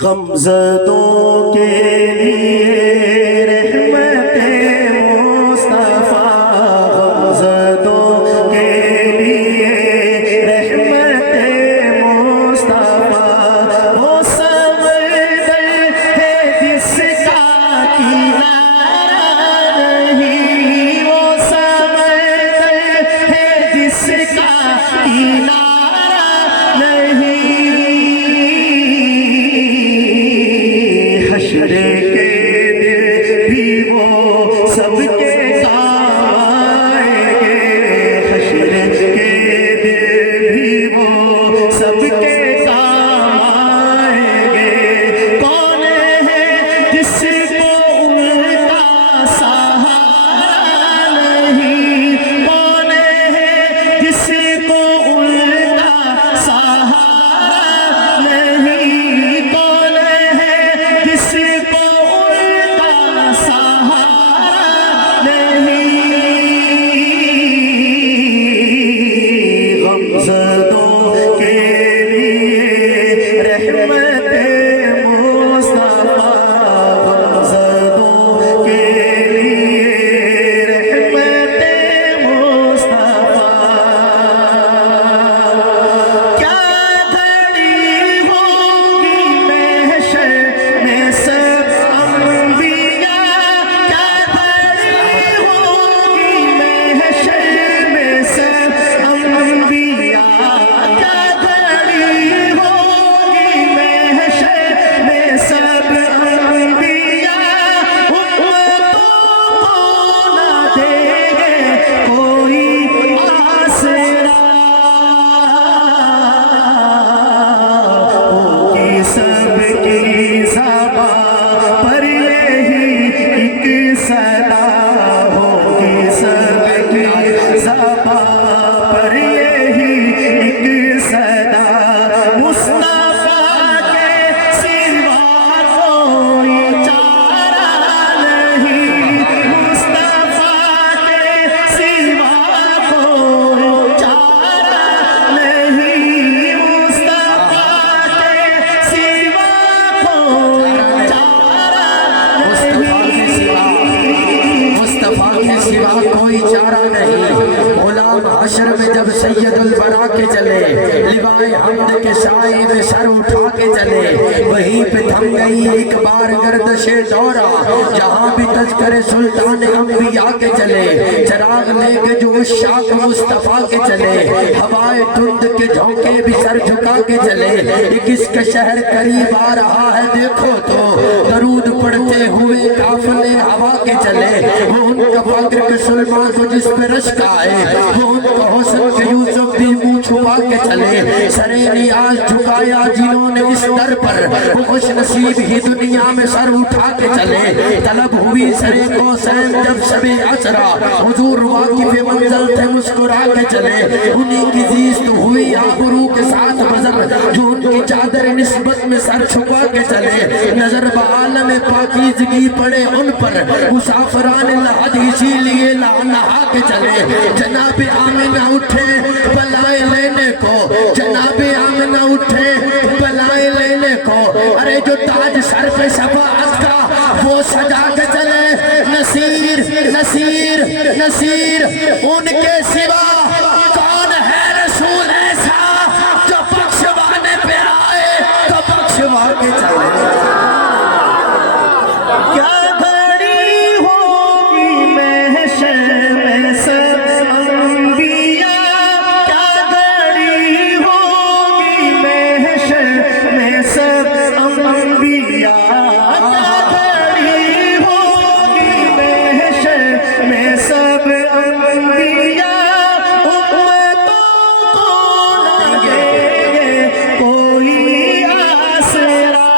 غمزدوں کے لیے رحمت مصطفیٰ، غمزدوں کے لیے رحمت مصطفیٰ، وہ سمندر ہے جس کا کنارہ نہیں، وہ سمندر ہے جس کا کنارہ حشر کے دن بھی وہ سب کے کام آئیں گے، حشر کے دن بھی وہ سب کے کام آئیں گے۔ کون ہے جس کو ان کا سہارا نہیں، کون ہے جس کو ان کا سہارا نہیں، کون ہے جس کو ان کا سہارا نہیں۔ غمزدوں کے لیے رحمت مصطفیٰ، غمزدوں کے لیے رحمت مصطفیٰ۔ کیا گھڑی ہوگی محشر میں سب انبیاء، کیا گھڑی ہوگی محشر میں سب انبیاء، کیا گھڑی ہوگی محشر میں سب انبیاء، امتوں کو نہ دیں گے کوئی آسرا، ہوگی سب کی زبان پر یہی ایک صدا، ہوگی سب کی زبان پر یہی ایک صدا، مصطفیٰ کے سوا کوئی چارہ نہیں، مصطفیٰ کے سوا کوئی چارہ نہیں، مصطفیٰ کے سوا کوئی چارہ مصطفیٰ کے سوا کوئی چارہ نہیں۔ غلام حشر میں جب سید البرا کے چلے، لوائے حمد کے سائے میں سر اٹھا کے چلے، وہیں پہ تھم گئی ایک بار گردش دورہ، جہاں بھی تذکر سلطان انبیاء کے چلے، چراغ لے کے جو عشاق مصطفیٰ کے چلے، ہوائے دھند کے جھونکے بھی سر جھکا کے چلے، کس کا شہر قریب آ رہا ہے دیکھو تو، درود پڑھتے ہوئے قافلے ہوا کے چلے، وہ ان کا فقر کے سلمان کو جس پہ رشک آئے، وہ ان کا حسن کے یوسف بھی منہ چھپا کے چلے، سر نیاز جھکایا جنہوں نے اس در پر، وہ خوش نصیب ہی دنیا میں سر اٹھا کے چلے، طلب ہوئی سر قوسین جب شب عشرہ، حضور واقف منزل تھے مسکرا کے چلے، انہی کی زیست ہوئی آبرو کے ساتھ بزر، جو ان کی چادر نسبت میں سر چھپا کے چلے، نظر بعالم پاکیزگی پڑے ان پر، مسافران لحد اسی لیے نہا کے چلے، جناب آمنہ اٹھے بلائے لینے کو، جناب آمنہ اٹھے بلائے لینے کو، ارے جو تاج سر پہ شفاعت کا وہ سجا کے چلے، نصیر نصیر نصیر، ان کے سوا کون ہے رسول ایسا جو بخشوانے پہ آئے تو بخشوا کے چلے۔ کیا گھڑی ہوگی محشر میں سب انبیاء، کیا گھڑی ہوگی محشر میں سب انبیاء، کیا گھڑی ہوگی محشر میں سب انبیاء، امتوں کو نہ دیں گے کوئی آسرا،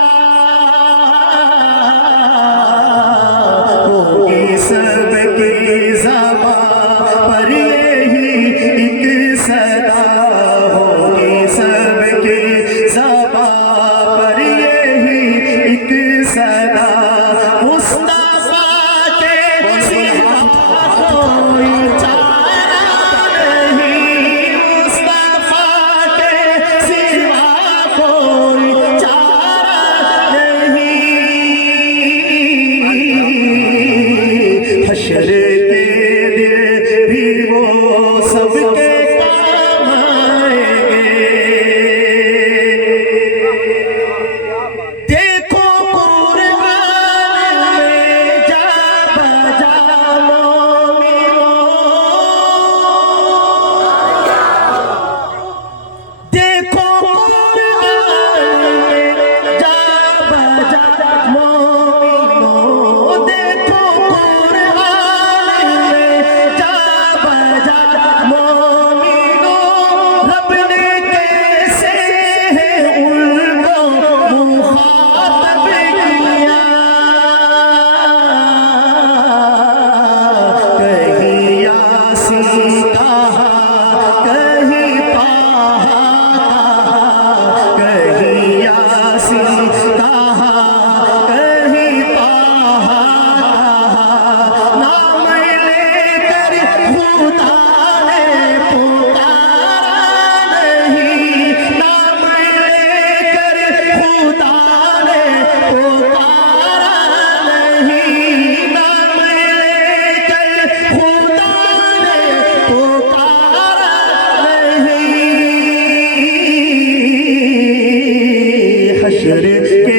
حشر کے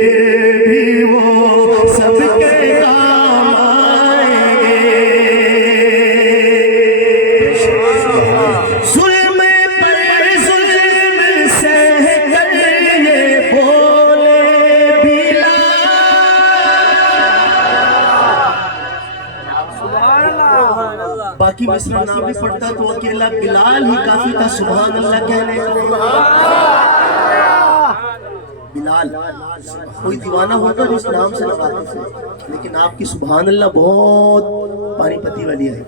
دن بھی وہ سب کے کام آئیں گے۔ ظلم پر ظلم سہ کر یہ بولے بلال، باقی مصرع نہ بھی پڑھتا تو اکیلا بلال ہی کافی تھا سبحان اللہ کہنے کا۔ بلال کوئی دیوانہ ہوگا جو اس نام سے لگاتے تھے، لیکن آپ کی سبحان اللہ بہت پانی پتی والی ہے۔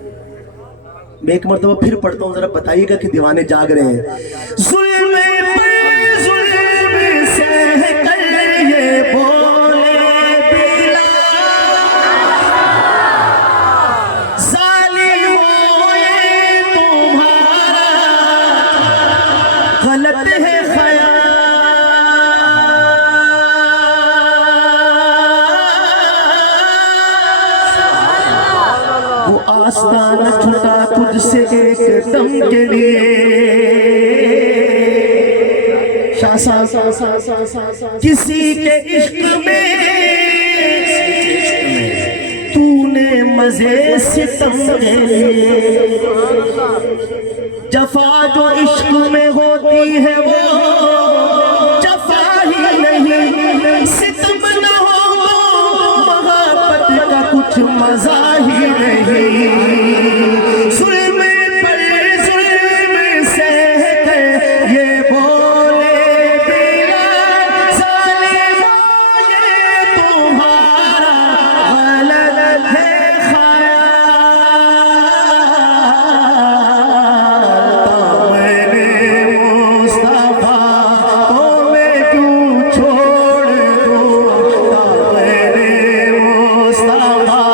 میں ایک مرتبہ پھر پڑھتا ہوں، ذرا بتائیے گا کہ دیوانے جاگ رہے ہیں۔ ظلم پر ظلم سہ کر یہ بولے بلال، ظالموں یہ تمہارا غلط ہے خیال، وہ آستانہ چھٹا تجھ سے ایک دم کے لیے، شاہ صاحب کسی کے عشق میں تو نے مزے ستم کے لیے، جفا جو عشق میں ہوتی ہے وہ جفا ہی نہیں، ستم نہ ہو محبت کا کچھ مزہ ہی نہیں۔ ظلم پر ظلم سہ کر یہ بولے بلال، ظالموں یہ تمہارا غلط ہے خیال، دامن مصطفیٰ کو میں کیوں چھوڑ دوں، دامن مصطفیٰ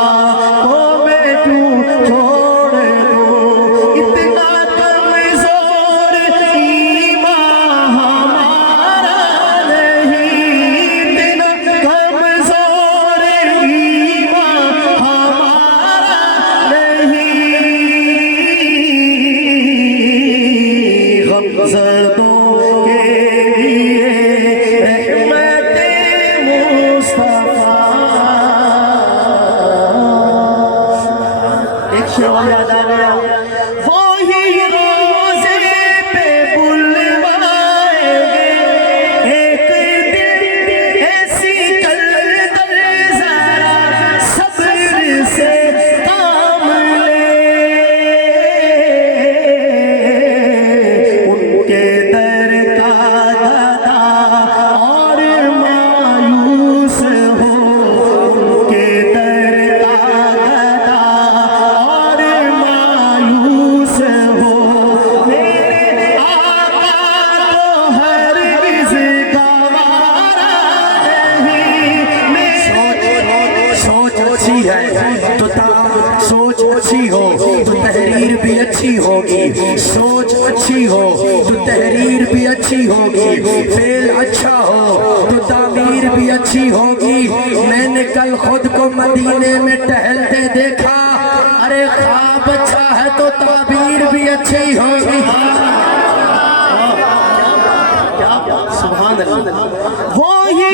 کو میں کیوں چھوڑ دوں، اتنا کمزور ایمان ہمارا نہیں، اتنا کمزور ایمان ہمارا نہیں، غمزدوں کے لیے رحمت مصطفیٰ۔ ایک شعر یاد آ گیا، وہی روزے پہ بلوائیں گے ایک دن، ایسی کل ذرا صبر سے کام لے، ان کے در کا گدا اور مایوس ہو، ان کے در کا گدا اور مایوس ہو، میرے آقا کو ہرگز گوارا نہیں۔ سوچ اچھی ہے تو سوچ اچھی ہو تو تحریر بھی اچھی ہوگی، سوچ اچھی ہو تو تحریر بھی اچھی ہوگی، فعل اچھا ہو تو تعمیر بھی اچھی ہوگی۔ میں نے کل خود کو مدینے میں ٹہلتے دیکھا، ارے خواب اچھا ہے تو تعبیر بھی اچھی ہوگی۔ سبحان اللہ، وہی